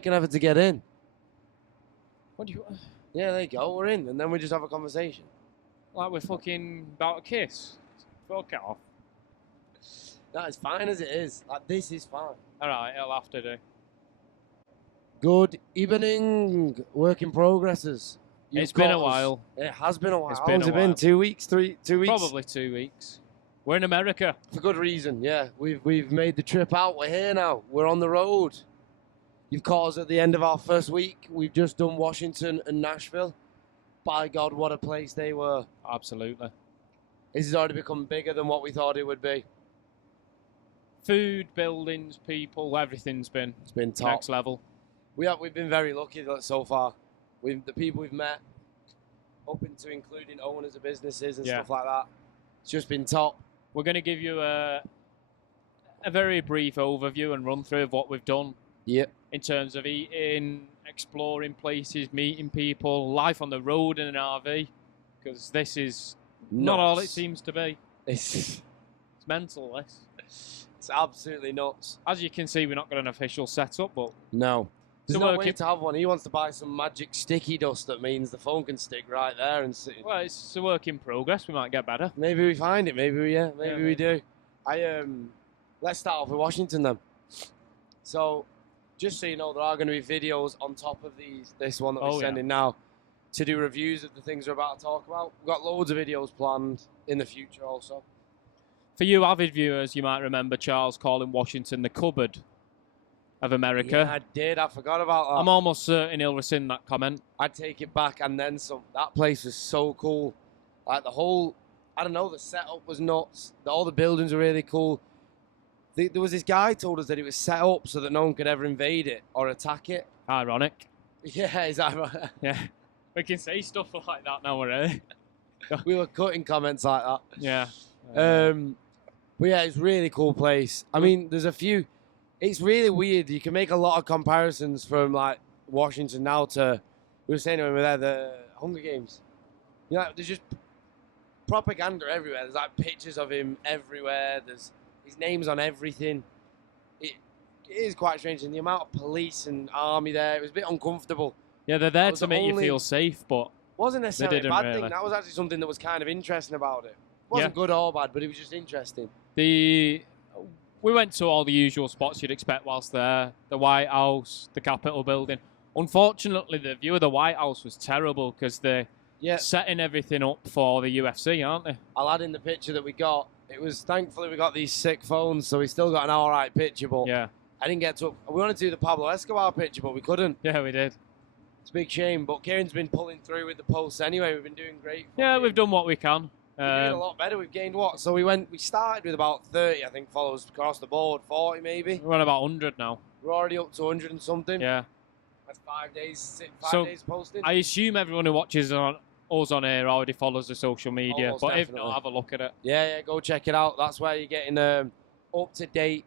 make an effort to get in. What do you... Yeah, there you go. We're in, and then we just have a conversation. Like we're fucking about to kiss. Fuck it off. No, it's fine as it is. Like, this is fine. Alright, it'll have to do. Good evening, work in progresses. It's been a while. It has been a while. It's How been long's a it been? while. 2 weeks? 2 weeks? Probably 2 weeks. We're in America. For good reason, yeah. We've made the trip out. We're here now. We're on the road. You've caught us at the end of our first week. We've just done Washington and Nashville. By God, what a place they were. Absolutely. This has already become bigger than what we thought it would be. Food, buildings, people, everything's been It's been top. next level. We've been very lucky so far. The people we've met, up into including owners of businesses and stuff like that. It's just been top. We're going to give you a very brief overview and run through of what we've done. Yep. In terms of eating, exploring places, meeting people, life on the road in an RV. Because this is not all it seems to be. It's mental, this. It's absolutely nuts. As you can see, we're not got an official setup, but... No. There's So no way to have one. He wants to buy some magic sticky dust that means the phone can stick right there and sit. Well, it's a work in progress. We might get better. Maybe we find it. Maybe we do. Let's start off with Washington then. So, just so you know, there are going to be videos on top of this one that we're sending now to do reviews of the things we're about to talk about. We've got loads of videos planned in the future also. For you avid viewers, you might remember Charles calling Washington the cupboard of America. Yeah, I did. I forgot about that. I'm almost certain he'll rescind that comment. I'd take it back and then some. That place was so cool. Like the whole, I don't know, the setup was nuts. All the buildings were really cool. There was this guy told us that it was set up so that no one could ever invade it or attack it. Ironic. Yeah, is that right? Yeah. We can say stuff like that now already. We were cutting comments like that. Yeah. But yeah, it's a really cool place. I mean, there's a few. It's really weird. You can make a lot of comparisons from like Washington now to, we were saying when we were there, the Hunger Games. You know, there's just propaganda everywhere. There's like pictures of him everywhere. There's his name's on everything. It is quite strange. And the amount of police and army there, it was a bit uncomfortable. Yeah, they're there to make you feel safe, but wasn't necessarily a bad really. thing. That was actually something that was kind of interesting about it. It wasn't good or bad, but it was just interesting. We went to all the usual spots you'd expect whilst there. The White House, the Capitol building. Unfortunately, the view of the White House was terrible because they're setting everything up for the UFC, aren't they? I'll add in the picture that we got. It was, thankfully, we got these sick phones, so we still got an all right picture, but I didn't get to. We wanted to do the Pablo Escobar picture, but we couldn't. Yeah, we did. It's a big shame, but Kieran's been pulling through with the posts anyway. We've been doing great. Yeah, we've done what we can. We're doing a lot better. We've gained what? So we started with about 30, I think, followers across the board. 40 maybe. We're on about 100 now. We're already up to 100 and something. Yeah. That's 5 days. Days posting. I assume everyone who watches us on here already follows the social media, Almost but definitely. if not, have a look at it. Yeah, go check it out. That's where you're getting up to date,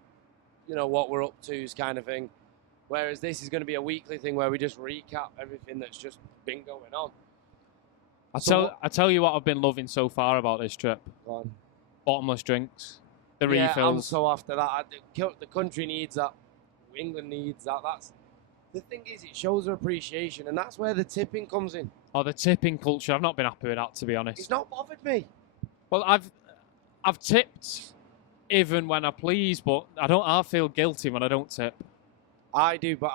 you know, what we're up to kind of thing. Whereas this is going to be a weekly thing where we just recap everything that's just been going on. I tell you what I've been loving so far about this trip. Go on. Bottomless drinks. The yeah, refills. I'm so after that. The country needs that. England needs that. The thing is, it shows their appreciation, and that's where the tipping comes in. Oh, the tipping culture. I've not been happy with that, to be honest. It's not bothered me. Well, I've tipped even when I please, but I feel guilty when I don't tip. I do, but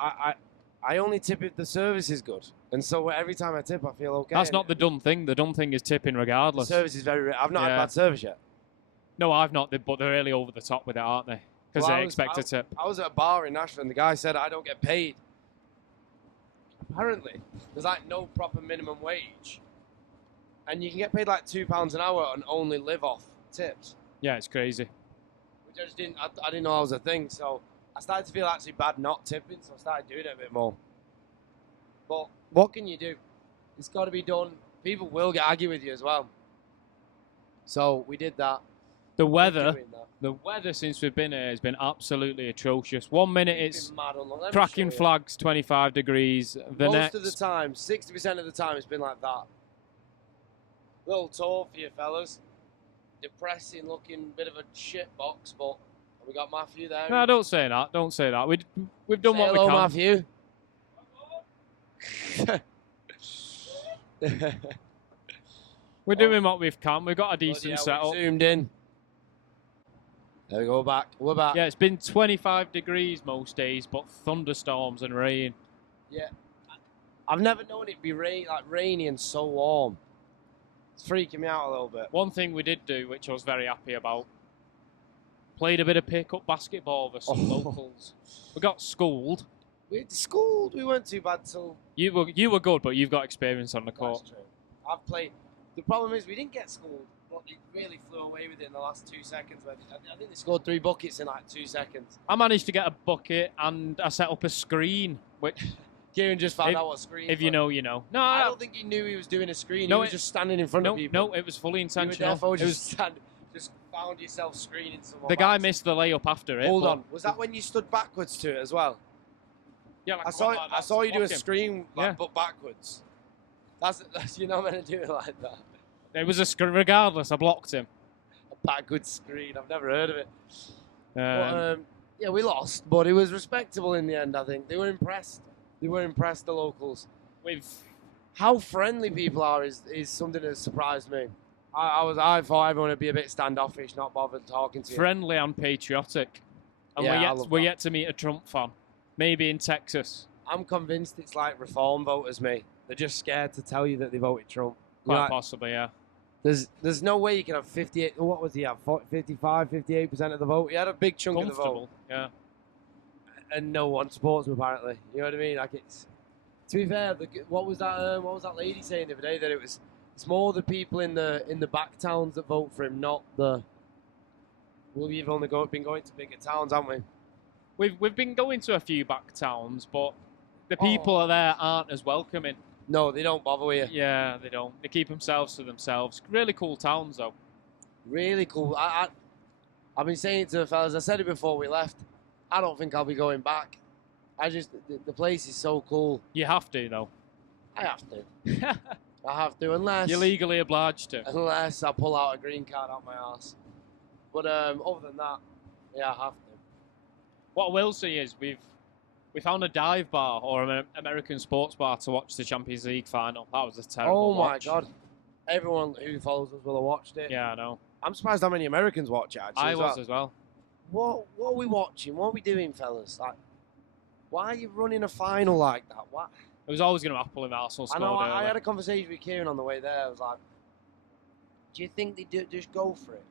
I only tip if the service is good. And so every time I tip, I feel okay. That's not the dumb thing. The dumb thing is tipping regardless. The service is very... I've not had bad service yet. No, I've not, but they're really over the top with it, aren't they? Because they expect a tip. I was at a bar in Nashville and the guy said, I don't get paid. Apparently, there's like no proper minimum wage. And you can get paid like £2 an hour and only live off tips. Yeah, it's crazy. Which I didn't know that was a thing, so I started to feel actually bad not tipping, so I started doing it a bit more. But what can you do? It's got to be done. People will argue with you as well. So we did that. The weather since we've been here has been absolutely atrocious. 1 minute it's cracking flags, 25 degrees. Most of the time, 60% of the time, it's been like that. Little tour for you fellas. Depressing looking, bit of a shit box, but we got Matthew there. No, don't say that. Don't say that. We've done what we hello, can. Matthew. We're doing what we've can. We've got a But decent yeah, setup. we zoomed in. There we go, back. We're back. Yeah, it's been 25 degrees most days, but thunderstorms and rain. Yeah. I've never known it be rainy and so warm. It's freaking me out a little bit. One thing we did do, which I was very happy about, played a bit of pick-up basketball for some locals. We got schooled. We schooled. We weren't too bad till. You were good, but you've got experience on the court. That's true. I've played. The problem is we didn't get schooled, but they really flew away with it in the last 2 seconds. I think they scored 3 buckets in like 2 seconds. I managed to get a bucket and I set up a screen, which Kieran just found out what screen. if you know, you know. No, I don't think he knew he was doing a screen. No, he was just standing in front of people. No, it was fully You intentional. were It was, just found yourself screening someone. the guy missed the layup after it. Hold but- on. Was that when you stood backwards to it as well? Yeah, like I saw. like that I saw to you do a block him. screen Yeah. but backwards. That's you're not meant to do it like that. It was a screen. Regardless, I blocked him. A backwards screen. I've never heard of it. Um, Yeah, we lost, but it was respectable in the end. I think they were impressed. The locals. We've How friendly people are is something that surprised me. I thought everyone would be a bit standoffish, not bothered talking to you. friendly and patriotic, and Yeah, I we're love we're that. yet to meet a Trump fan. Maybe in Texas. I'm convinced it's like reform voters, mate. They're just scared to tell you that they voted Trump. Quite Like, possibly, yeah. there's no way you can have 58. What was he have? 55, 58% of the vote. He had a big chunk of the vote, Comfortable, yeah. and no one supports him apparently. You know what I mean? Like it's. To be fair, what was that lady saying the other day that it's more the people in the back towns that vote for him, not the. Well, we've only been going to bigger towns, haven't we? We've been going to a few back towns, but the people are there aren't as welcoming. No, they don't bother with you. Yeah, they don't. They keep themselves to themselves. Really cool towns, though. Really cool. I've been saying it to the fellas. I said it before we left. I don't think I'll be going back. The place is so cool. You have to, though. I have to. I have to, unless You're legally obliged to. unless I pull out a green card out my ass. But other than that, yeah, I have to. What I will say is we found a dive bar or an American sports bar to watch the Champions League final. That was a terrible Oh my watch. god! Everyone who follows us will have watched it. Yeah, I know. I'm surprised how many Americans watch it. Actually, I as was well. as well. What are we watching? What are we doing, fellas? Like, why are you running a final like that? What? It was always going to happen if Arsenal I scored know. I early. had a conversation with Kieran on the way there. I was like, "Do you think they just go for it?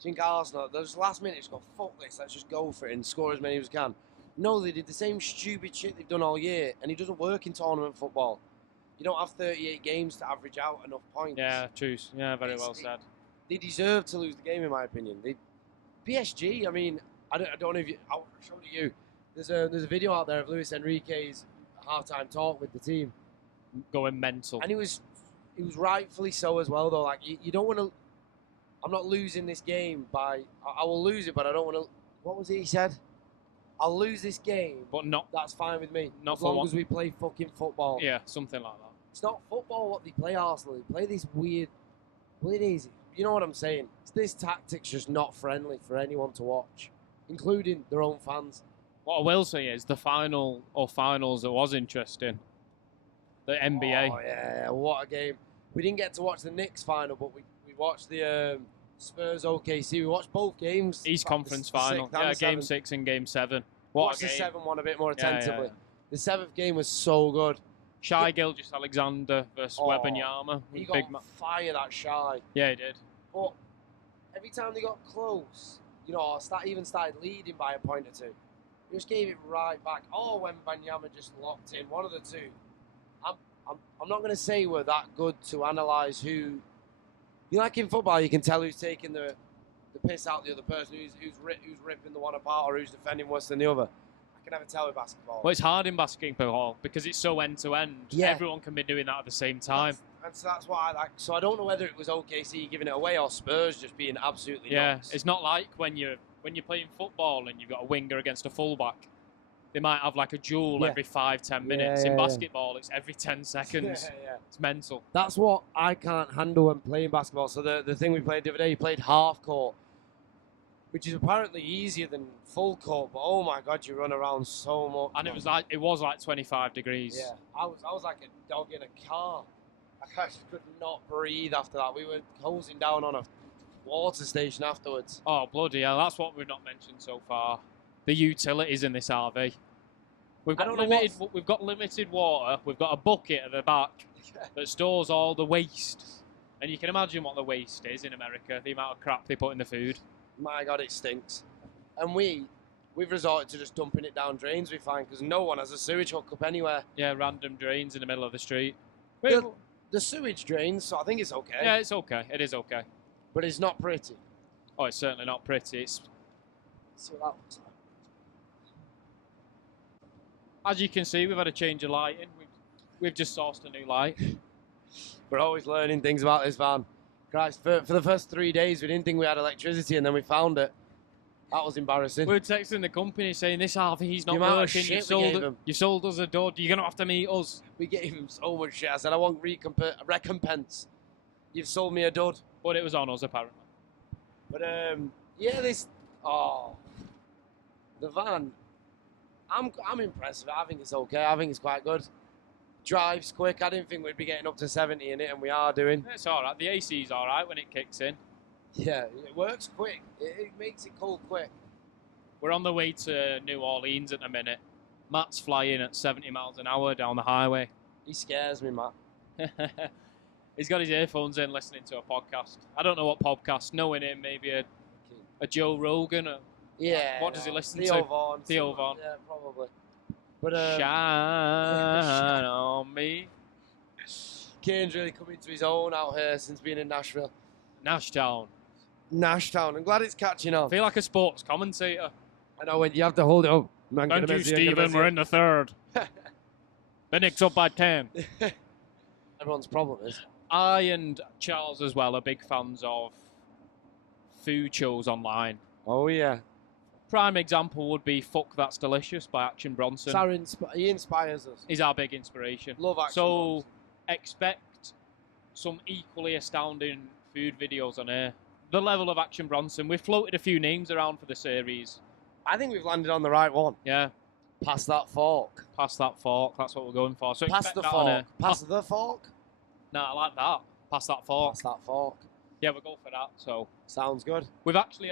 Do you think Arsenal? Those last minute just go fuck this. Let's just go for it and score as many as we can." No, they did the same stupid shit they've done all year, and it doesn't work in tournament football. You don't have 38 games to average out enough points. Yeah, true. Yeah, very well said. They deserve to lose the game, in my opinion. PSG. I mean, I don't know if I'll show it to you. There's a video out there of Luis Enrique's halftime talk with the team, Going mental. and it was rightfully so as well. Though, like you don't want to. I'm not losing this game by. I will lose it, but I don't want to. What was it he said? I'll lose this game, But not, that's fine with me. Not as for long one- as we play fucking football. yeah, something like that. It's not football what they play, Arsenal. They play this weird. Well, it is. You know what I'm saying? This tactic's just not friendly for anyone to watch, including their own fans. What I will say is the final or finals that was interesting. The NBA. Oh, yeah, what a game. We didn't get to watch the Knicks final, but we watched the Spurs OKC. We watched both games. East Conference The final. sixth and Yeah, the game seventh. 6 and game 7. What Watched a the game. 7th one a bit more Yeah, yeah, attentively. yeah. The 7th game was so good. Shai Gilgeous-Alexander versus Oh, Wembanyama. He Big got fire, that Shy. Yeah, he did. But every time they got close, you know, even started leading by a point or two, he just gave it right back. Oh, when Banyama just locked in, one of the two. I'm not going to say we're that good to analyse who. You know, like in football, you can tell who's taking the piss out the other person, who's ripping the one apart, or who's defending worse than the other. I can never tell with basketball. Well, it's hard in basketball because it's so end to end. Yeah. Everyone can be doing that at the same time. And so that's why I like. So I don't know whether it was OKC giving it away or Spurs just being absolutely Yeah, nuts. it's not like when you're playing football and you've got a winger against a fullback. They might have like a duel Yeah. every 5-10 Yeah, minutes. yeah, In yeah. basketball, it's every 10 seconds. Yeah. It's mental. That's what I can't handle when playing basketball. So the thing we played the other day, he played half court. which is apparently easier than full court. But oh my God, you run around so much. And it was like 25 degrees. Yeah, I was like a dog in a car. I just could not breathe after that. We were hosing down on a water station afterwards. Oh bloody hell! That's what we've not mentioned so far. The utilities in this RV. We've got limited water. We've got a bucket at the back that stores all the waste. And you can imagine what the waste is in America, the amount of crap they put in the food. My God, it stinks. And we've resorted to just dumping it down drains, we find, because no one has a sewage hookup anywhere. Yeah, random drains in the middle of the street. The sewage drains, so I think it's okay. Yeah, it's okay. It is okay. But it's not pretty. Oh, it's certainly not pretty. See what that looks like. As you can see, we've had a change of lighting. We've just sourced a new light. We're always learning things about this van. Christ, for the first 3 days, we didn't think we had electricity, and then we found it. That was embarrassing. We were texting the company saying, this RV's not The amount of working. shit we gave them. You sold us a dud. You're going to have to meet us. We gave him so much shit. I said, I want recompense. You've sold me a dud. But it was on us, apparently. But, yeah, the van, I'm impressed with it. I think it's okay. I think it's quite good. Drives quick. I didn't think we'd be getting up to 70 in it, and we are doing. It's all right. The AC's all right when it kicks in. Yeah, it works quick. It makes it cool quick. We're on the way to New Orleans at the minute. Matt's flying at 70 miles an hour down the highway. He scares me, Matt. He's got his earphones in listening to a podcast. I don't know what podcast. Knowing him, maybe a Joe Rogan. Yeah. What does he listen Theo to? Vaughn. Theo Vaughn. Yeah, probably. But Shine on me. Kane's really coming to his own out here since being in Nashville. Nashtown. Nashtown. I'm glad it's catching on. I feel like a sports commentator. I know when you have to hold it up. Thank you, Stephen. We're in the third. The Knicks up by 10. Everyone's problem is. I and Charles as well are big fans of food shows online. Oh, yeah. Prime example would be Fuck That's Delicious by Action Bronson. He inspires us. He's our big inspiration. Love Action So expect some equally astounding food videos on air. The level of Action Bronson. We've floated a few names around for the series. I think we've landed on the right one. Yeah. Pass that fork. Pass that fork. That's what we're going for. So Pass the fork. Pass the fork. No, I like that. Pass that fork. Pass that fork. Yeah, we'll go for that. So sounds good. We've actually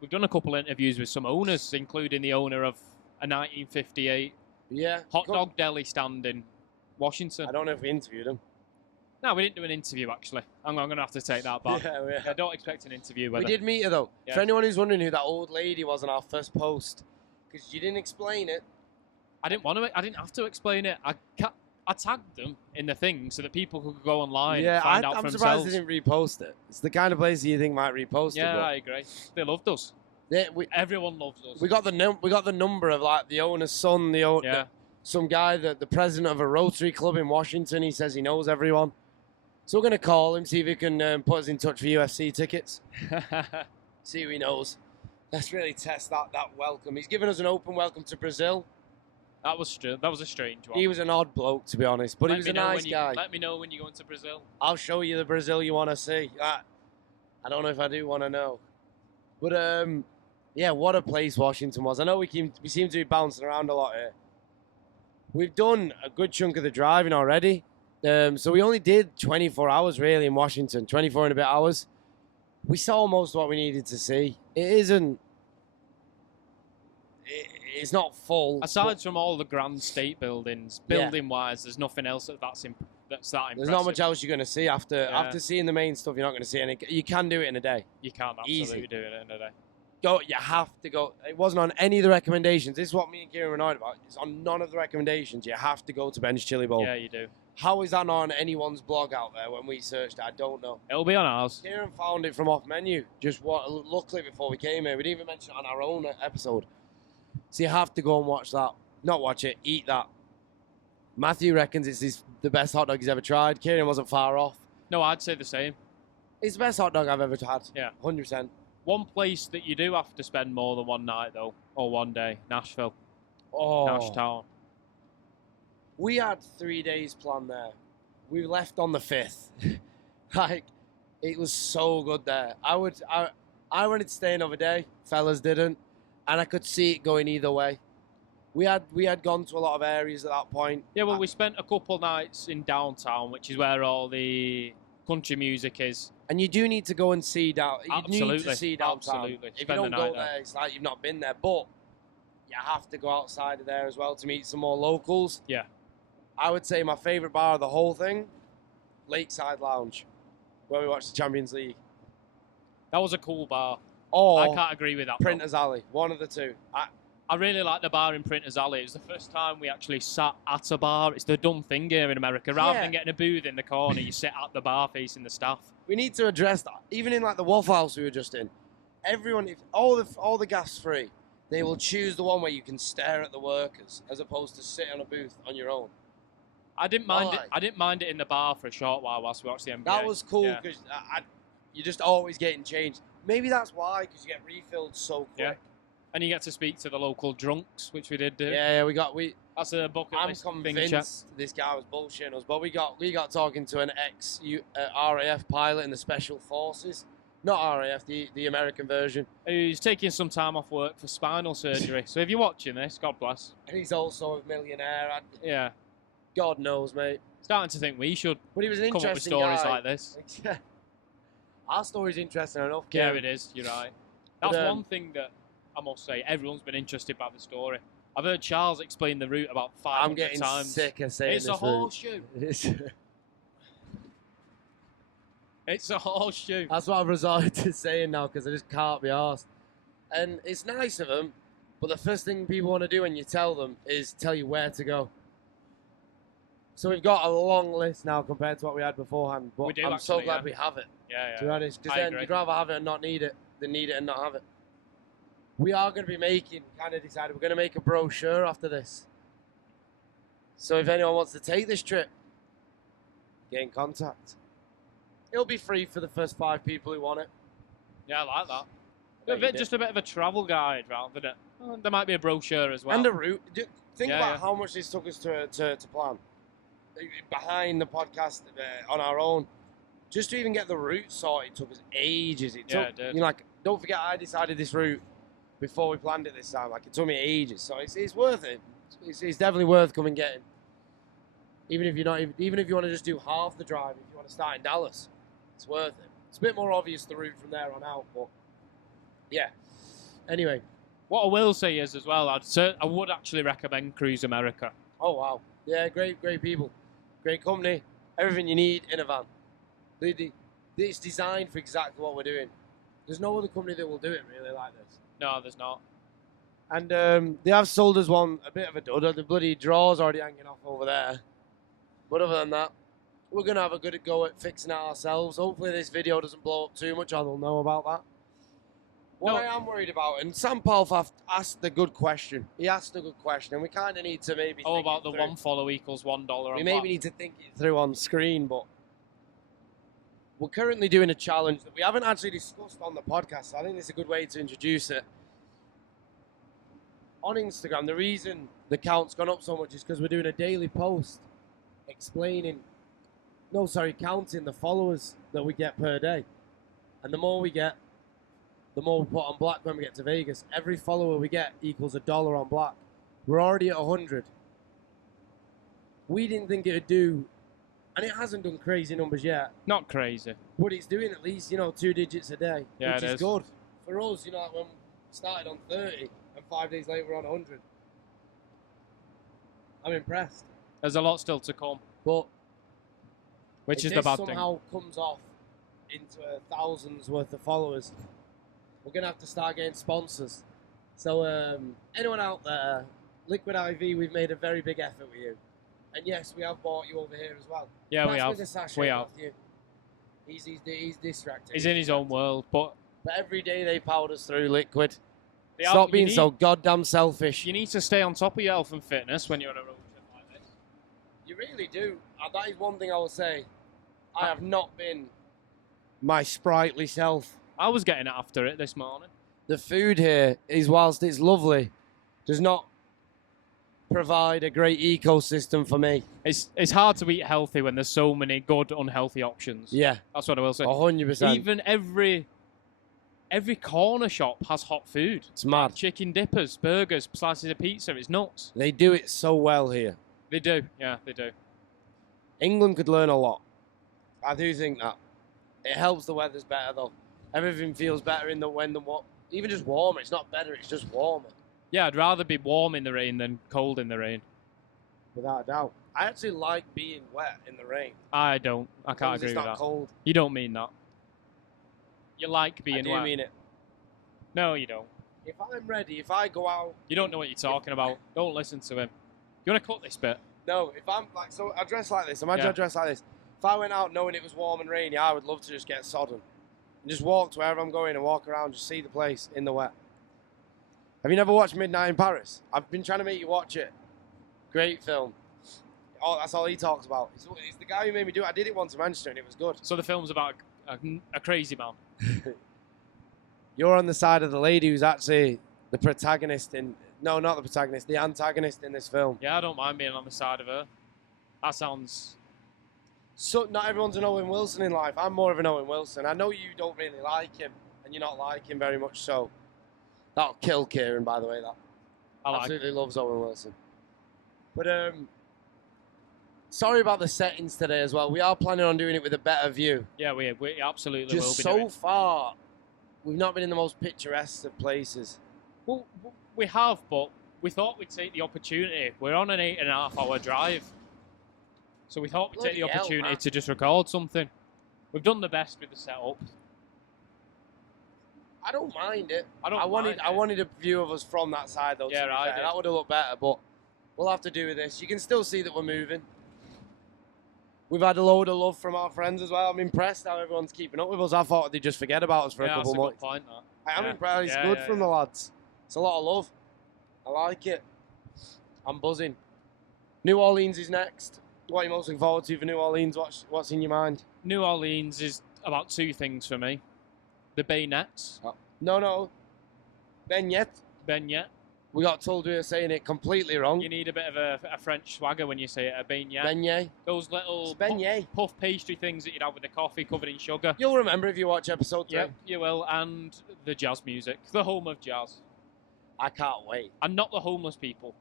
we've done a couple of interviews with some owners, including the owner of a 1958 hot dog deli stand in Washington. I don't know if we interviewed him. No, we didn't do an interview, actually. I'm going to have to take that back. I don't expect an interview with her. We did meet her, though. Yeah. For anyone who's wondering who that old lady was on our first post, because you didn't explain it. I didn't have to explain it. I tagged them in the thing so that people could go online and find out for themselves. I'm surprised they didn't repost it. It's the kind of place you think might repost it. Yeah, I agree. They loved us. Everyone loves us. We got the number of like the owner's son, some guy, the president of a Rotary club in Washington. He says he knows everyone. So we're going to call him, see if he can put us in touch for UFC tickets. See who he knows. Let's really test that welcome. He's given us an open welcome to Brazil. That was a strange one. He was an odd bloke, to be honest, but he was a nice guy. Let me know when you go into Brazil. I'll show you the Brazil you want to see. I don't know if I do want to know. But, yeah, what a place Washington was. I know we seem to be bouncing around a lot here. We've done a good chunk of the driving already. So we only did 24 hours, really, in Washington. 24 and a bit hours. We saw most of what we needed to see. It's not full. Aside from all the grand state buildings, building-wise, there's nothing else that's that impressive. There's not much else you're going to see after seeing the main stuff. You're not going to see any. You can do it in a day. You can't absolutely do it in a day. You have to go. It wasn't on any of the recommendations. This is what me and Kieran were annoyed about. It's on none of the recommendations. You have to go to Ben's Chili Bowl. Yeah, you do. How is that not on anyone's blog out there when we searched it? I don't know. It'll be on ours. Kieran found it from off menu. Luckily before we came here. We didn't even mention it on our own episode. So you have to go and watch that. Not watch it, eat that. Matthew reckons it's the best hot dog he's ever tried. Kieran wasn't far off. No, I'd say the same. It's the best hot dog I've ever had. Yeah. 100%. One place that you do have to spend more than one night, though, or one day, Nashville. Oh. Nashtown. We had 3 days planned there. We left on the 5th. Like, it was so good there. I wanted to stay another day. Fellas didn't. And I could see it going either way. We had gone to a lot of areas at that point. Yeah, well, we spent a couple nights in downtown, which is where all the country music is. And you do need to go and see down. You Absolutely. need to see downtown. Absolutely. If you Spend the don't night go there, it's like you've not been there. But you have to go outside of there as well to meet some more locals. Yeah. I would say my favourite bar of the whole thing, Lakeside Lounge, where we watched the Champions League. That was a cool bar. Or I can't agree with that. Printers Alley, one of the two. I really like the bar in Printers Alley. It was the first time we actually sat at a bar. It's the dumb thing here in America. Rather than getting a booth in the corner, you sit at the bar facing the staff. We need to address that. Even in like the Waffle House we were just in, everyone, if all the gas free, they will choose the one where you can stare at the workers as opposed to sit on a booth on your own. I didn't mind it. I didn't mind it in the bar for a short while whilst we watched the NBA. That was cool because you're just always getting changed. Maybe that's why, because you get refilled so quick. Yeah. And you get to speak to the local drunks, which we did do. Yeah, That's a bucket I'm list convinced this guy was bullshitting us, but we got talking to an RAF pilot in the Special Forces, not RAF, the American version. He's taking some time off work for spinal surgery. So if you're watching this, God bless. And he's also a millionaire. Yeah. God knows, mate. Starting to think we should But he was an come up with interesting stories guy. like this. Our story's interesting enough. Yeah, Kieran. it is. You're right. That's one thing that I must say. Everyone's been interested by the story. I've heard Charles explain the route about 500 I'm getting times. sick of saying It's this a horseshoe. route. It's a horseshoe. That's what I've resorted to saying now because I just can't be arsed. And it's nice of them, but the first thing people want to do when you tell them is tell you where to go. So we've got a long list now compared to what we had beforehand. But We do, I'm so actually, glad yeah. we have it, Yeah, to be honest. Because I then agree. you'd rather have it and not need it than need it and not have it. We are going to be making, kind of decided, we're going to make a brochure after this. So if anyone wants to take this trip, get in contact. It'll be free for the first 5 people who want it. Yeah, I like that. bet you Just a bit of a travel guide rather than there might be a brochure as well. And a route. Think Yeah, about yeah. how much this took us to plan. Behind the podcast on our own. Just to even get the route sorted took us ages. It Yeah, took, it did. you know, like, don't forget I decided this route before we planned it this time. Like, it took me ages. So it's worth it. It's definitely worth coming getting. Even if you want to just do half the drive, if you want to start in Dallas, it's worth it. It's a bit more obvious the route from there on out, but yeah. Anyway. What I will say is as well, I would actually recommend Cruise America. Oh wow. Yeah, great people. Great company. Everything you need in a van. It's designed for exactly what we're doing. There's no other company that will do it really like this. No, there's not. And they have sold us one, a bit of a dud. The bloody draw's already hanging off over there. But other than that, we're going to have a good go at fixing it ourselves. Hopefully this video doesn't blow up too much, or they'll know about that. What I am worried about, and Sam Palfaf asked the good question. He asked a good question, and we kind of need to maybe think About it the through. one follow equals $1 on We maybe black. need to think it through on screen, but we're currently doing a challenge that we haven't actually discussed on the podcast. So I think this is a good way to introduce it. On Instagram, the reason the count's gone up so much is because we're doing a daily post counting the followers that we get per day. And the more we get, the more we put on black when we get to Vegas. Every follower we get equals $1 on black. We're already at 100. We didn't think it would do, and it hasn't done crazy numbers yet, Not crazy. but it's doing at least, 2 digits a day, Yeah, which it is is. good. For us, like when we started on 30 and 5 days later we're on 100. I'm impressed. There's a lot still to come, But which if is the this bad thing. somehow comes off into thousands worth of followers, we're going to have to start getting sponsors. So anyone out there, Liquid IV, we've made a very big effort with you. And yes, we have bought you over here as well. Yeah, we Pass me have. the sachet, We have. Matthew. He's distracted. He's in his own world, but But every day they powered us through Liquid. they Stop you being need- so goddamn selfish. You need to stay on top of your health and fitness when you're on a road trip like this. You really do. That is one thing I will say. I have not been my sprightly self. I was getting after it this morning. The food here is, whilst it's lovely, does not provide a great ecosystem for me. It's hard to eat healthy when there's so many good unhealthy options. Yeah, That's what I will say. 100%. Even every every corner shop has hot food. It's mad. Chicken dippers, burgers, slices of pizza. It's nuts. They do it so well here. They do. Yeah, they do. England could learn a lot. I do think that. It helps the weather's better though. Everything feels better in the even just warmer. It's not better. It's just warmer. Yeah, I'd rather be warm in the rain than cold in the rain. Without a doubt. I actually like being wet in the rain. I don't. I can't agree it's with not that. cold. You don't mean that. You like being I do wet. mean it. No, you don't. If I'm ready, if I go out. You don't know what you're talking about. Don't listen to him. You want to cut this bit? No, if I'm like, so I dress like this. Imagine I dress like this. If I went out knowing it was warm and rainy, I would love to just get sodden. And just walk to wherever I'm going and walk around, just see the place in the wet. Have you never watched Midnight in Paris? I've been trying to make you watch it. Great film. Oh, that's all he talks about. He's the guy who made me do it. I did it once in Manchester and it was good. So the film's about a crazy man. You're on the side of the lady who's actually the protagonist in... No, not the protagonist. The antagonist in this film. Yeah, I don't mind being on the side of her. That sounds... So not everyone's an Owen Wilson in life. I'm more of an Owen Wilson. I know you don't really like him, and you're not like him very much so. That'll kill Kieran, by the way, that. I like. Absolutely loves Owen Wilson. But, sorry about the settings today as well. We are planning on doing it with a better view. Yeah, we absolutely will Just be so doing. far, we've not been in the most picturesque of places. Well, we have, but we thought we'd take the opportunity. We're on an 8.5 hour drive. So we thought we'd take the Bloody hell, opportunity man. to just record something. We've done the best with the setup. I don't mind it. I don't I mind wanted a view of us from that side though. Yeah, to be I fair. did. That would have looked better, but we'll have to do with this. You can still see that we're moving. We've had a load of love from our friends as well. I'm impressed how everyone's keeping up with us. I thought they'd just forget about us for a couple that's a months. good point, that. I am Yeah. impressed. It's Yeah, good yeah, from yeah. the lads. It's a lot of love. I like it. I'm buzzing. New Orleans is next. What are you most looking forward to for New Orleans? What's in your mind? New Orleans is about two things for me. The bayonets. No. Beignet. Beignet. We got told we were saying it completely wrong. You need a bit of a French swagger when you say it, a beignet. Beignet. Those little It's beignet. puff pastry things that you'd have with the coffee covered in sugar. You'll remember if you watch episode 3. Yep, you will. And the jazz music. The home of jazz. I can't wait. And not the homeless people.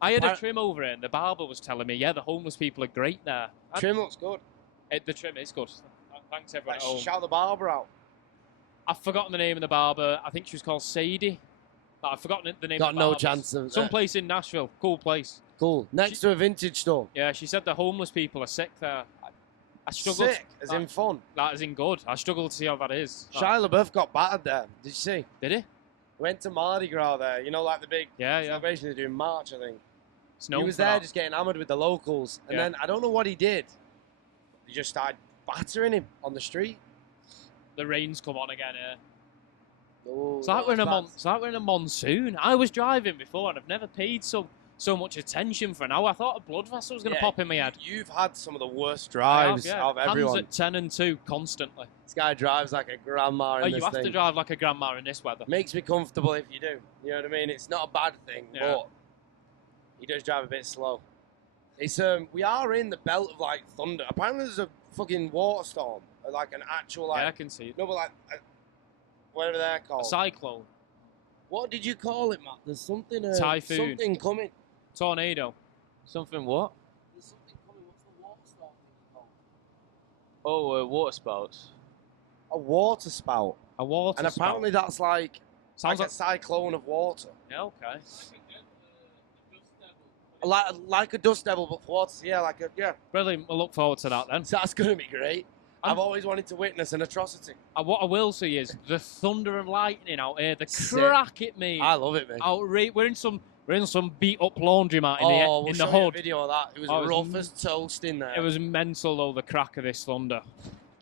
I had a trim over it and the barber was telling me, yeah, the homeless people are great there. Trim looks good. The trim is good. Thanks everyone Let's at home. shout the barber out. I've forgotten the name of the barber. I think she was called Sadie. But I've forgotten the name Got of the no barber. chance of Some place in Nashville. Cool place. Cool. Next to a vintage store. Yeah, she said the homeless people are sick there. I struggled. Sick, as in fun. That is in good. I struggle to see how that is. Shia LaBeouf got battered there. Did you see? Did he? Went to Mardi Gras there. You know, like the big Yeah. celebration they do in March, I think. It's known He was for there that. just getting hammered with the locals. And Yeah. then, I don't know what he did. He just started battering him on the street. The rain's come on again here. Oh, It's like we're in a that's bad. it's like we're in a monsoon. I was driving before and I've never paid so much attention for an hour. I thought a blood vessel was going to Yeah, pop in my head. You've had some of the worst I drives have, yeah. of everyone. Hands at 10 and 2 constantly. This guy drives like a grandma in Oh, this you have thing. to drive like a grandma in this weather. Makes me comfortable if you do. You know what I mean? It's not a bad thing, Yeah. but he does drive a bit slow. It's we are in the belt of like thunder. Apparently there's a fucking water storm, like an actual like Yeah, I can see it. no, but like whatever they're A called. cyclone. What did you call it, Matt? There's something Typhoon. something coming. Tornado. Something what? There's something coming. What's the water storm thing called? Oh, water spouts. A water spout. A water And apparently that's like Sounds a cyclone of water. Yeah, okay. Like a dust devil, but for water. Yeah, yeah. Brilliant. We'll look forward to that then. So that's gonna be great. I'm- I've always wanted to witness an atrocity. What I will say is the thunder and lightning out here, the Sick. crack it made. I love it, mate. We're in some beat up laundromat in We'll the show you a hood. video of that. It was Oh, it was rough as toast in there. It was mental though, the crack of this thunder.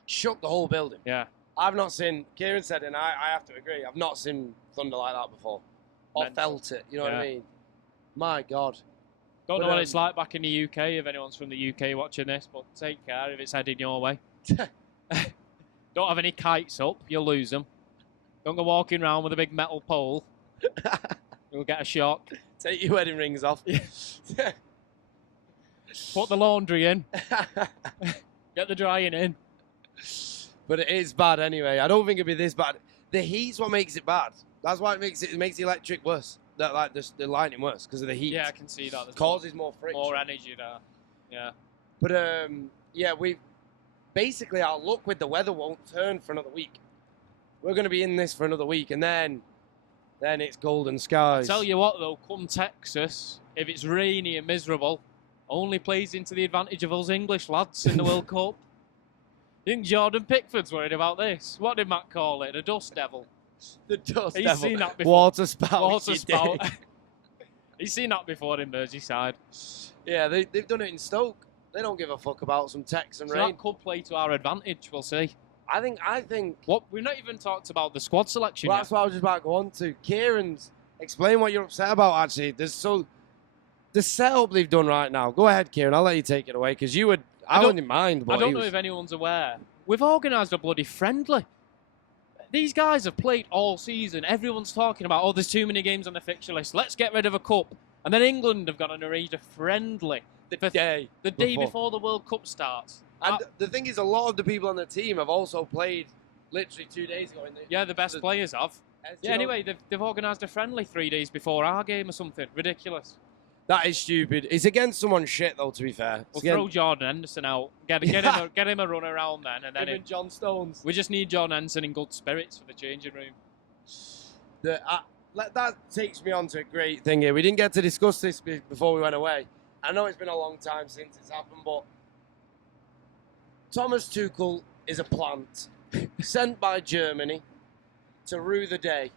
shook the whole building. Yeah. I've not seen. Kieran said, and I have to agree. I've not seen thunder like that before, or Mental. felt it. You know what I Yeah. mean? My God. Don't know But, what it's like back in the UK if anyone's from the UK watching this, but take care if it's heading your way. Don't have any kites up, you'll lose them. Don't go walking around with a big metal pole. You'll get a shock. Take your wedding rings off. Put the laundry in. Get the drying in. But it is bad anyway. I don't think it'd be this bad. The heat's what makes it bad. That's why it makes the electric worse. That like the lightning worse because of the heat. Yeah, I can see that. There's Causes more friction. more energy there. Yeah. But yeah, we basically our luck with the weather won't turn for another week. We're going to be in this for another week, and then it's golden skies. Tell you what though, come Texas, if it's rainy and miserable, only plays into the advantage of us English lads in the World Cup. You think Jordan Pickford's worried about this? What did Matt call it? A dust devil. The dust He's devil. seen that before. Water spout. Water you spout. dick. He's seen that before in Merseyside. Yeah, they've done it in Stoke. They don't give a fuck about some Texan So rain. that could play to our advantage. We'll see. I think. What we've not even talked about the squad selection Well, yet. that's what I was just about to go on to. Kieran's, explain what you're upset about, actually. The setup they've done right now. Go ahead, Kieran. I'll let you take it away, because you would... I wouldn't mind, but I don't know if anyone's aware. We've organised a bloody friendly. These guys have played all season. Everyone's talking about, oh, there's too many games on the fixture list. Let's get rid of a cup. And then England have got an arranged a friendly the day before the World Cup starts. And the thing is, a lot of the people on the team have also played literally 2 days ago. The best players have. Yeah, anyway, they've organised a friendly 3 days before our game or something. Ridiculous. That is stupid. It's against someone's shit, though, to be fair. We'll throw Jordan Henderson out. Get him a run around then. And then John Stones. We just need Jordan Henderson in good spirits for the changing room. That takes me on to a great thing here. We didn't get to discuss this before we went away. I know it's been a long time since it's happened, but Thomas Tuchel is a plant sent by Germany to rue the day.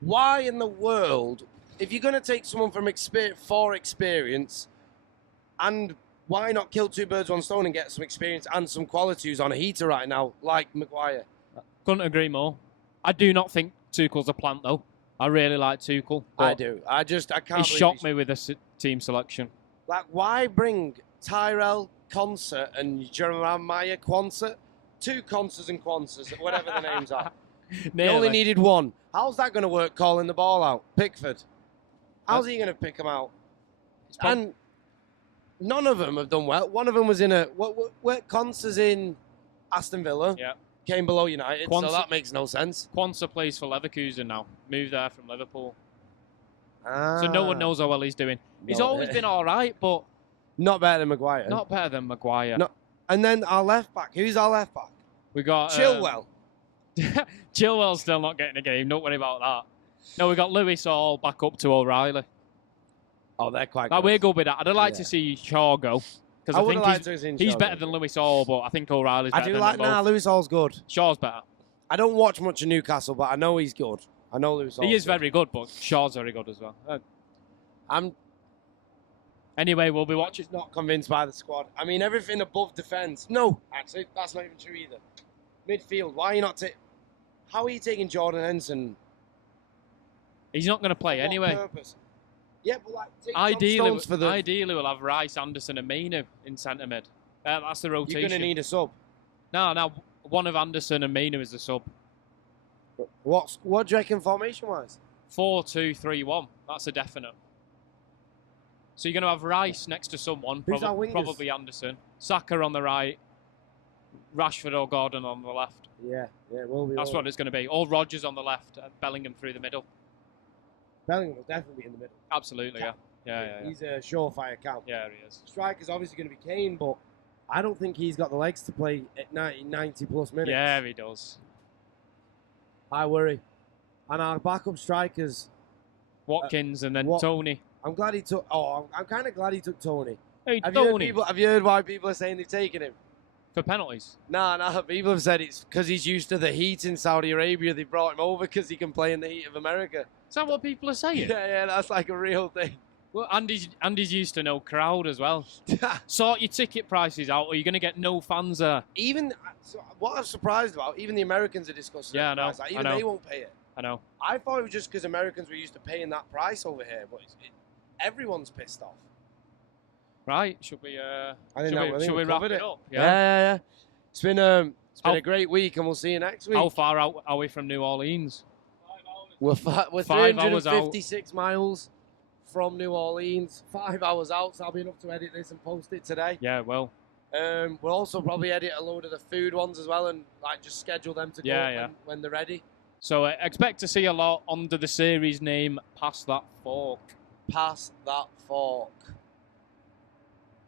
Why in the world, if you're going to take someone from experience, and why not kill two birds with one stone and get some experience and some quality who's on a heater right now, like Maguire? Couldn't agree more. I do not think Tuchel's a plant, though. I really like Tuchel. I do. I can't. He shocked me with this team selection. Like, why bring Tyrell Concert and Jeremiah Quansah? Two Consers and Quansers, whatever the names are. They only needed one. How's that going to work calling the ball out? Pickford. How's he going to pick them out? And none of them have done well. One of them was in Quansah's in Aston Villa. Yeah. Came below United, so that makes no sense. Quansah plays for Leverkusen now. Moved there from Liverpool. Ah. So no one knows how well he's doing. He's always been all right, but... Not better than Maguire. Not better than Maguire. No. And then our left back. Who's our left back? We got... Chilwell. Chilwell's still not getting a game. Don't worry about that. No, we got Lewis all back up to O'Reilly. Oh, they're quite good. We're good with that. I'd like to see Shaw go. Because I think he's better than Lewis Hall, but I think O'Reilly's better than them both. Lewis Hall's good. Shaw's better. I don't watch much of Newcastle, but I know he's good. I know Lewis Hall's He is very good, but Shaw's very good as well. Anyway, we'll be watching. Just not convinced by the squad. I mean, everything above defence. No, actually, that's not even true either. Midfield. Why are you not taking... How are you taking Jordan Henderson? He's not going to play anyway. Purpose? Yeah, but like, take ideally, we'll have Rice, Anderson, and Mainu in centre mid. That's the rotation. You're going to need a sub. No, one of Anderson and Mainu is the sub. What do you reckon formation-wise? 4-2-3-1. That's a definite. So you're going to have Rice next to someone, probably Anderson. Saka on the right, Rashford or Gordon on the left. Yeah, it will be. That's what it's going to be. All Rodgers on the left, and Bellingham through the middle. Bellingham will definitely be in the middle. Absolutely, yeah. He's a surefire count. Yeah, he is. Striker's obviously going to be Kane, but I don't think he's got the legs to play at 90 plus minutes. Yeah, he does. I worry. And our backup strikers... Watkins and then Tony. I'm glad he took... I'm kind of glad he took Tony. Hey, Have Tony. you heard why people are saying they've taken him? For penalties? Nah. People have said it's because he's used to the heat in Saudi Arabia. They brought him over because he can play in the heat of America. Is that what people are saying? Yeah, that's like a real thing. Well, Andy's used to no crowd as well. Sort your ticket prices out, or you're going to get no fans there. What I'm surprised about, even the Americans are discussing. Yeah, I know. Even they won't pay it. I know. I thought it was just because Americans were used to paying that price over here, but everyone's pissed off. Right? Should we wrap it up? Yeah. It's been a great week, and we'll see you next week. How far out are we from New Orleans? We're 5 hours 356 miles from New Orleans. 5 hours out, so I'll be enough to edit this and post it today. Yeah, well. We'll also probably edit a load of the food ones as well, and like just schedule them to go when they're ready. So expect to see a lot under the series name Pass That Fork. Pass That Fork.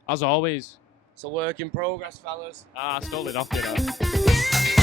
As always. It's a work in progress, fellas. I stole it off you, though.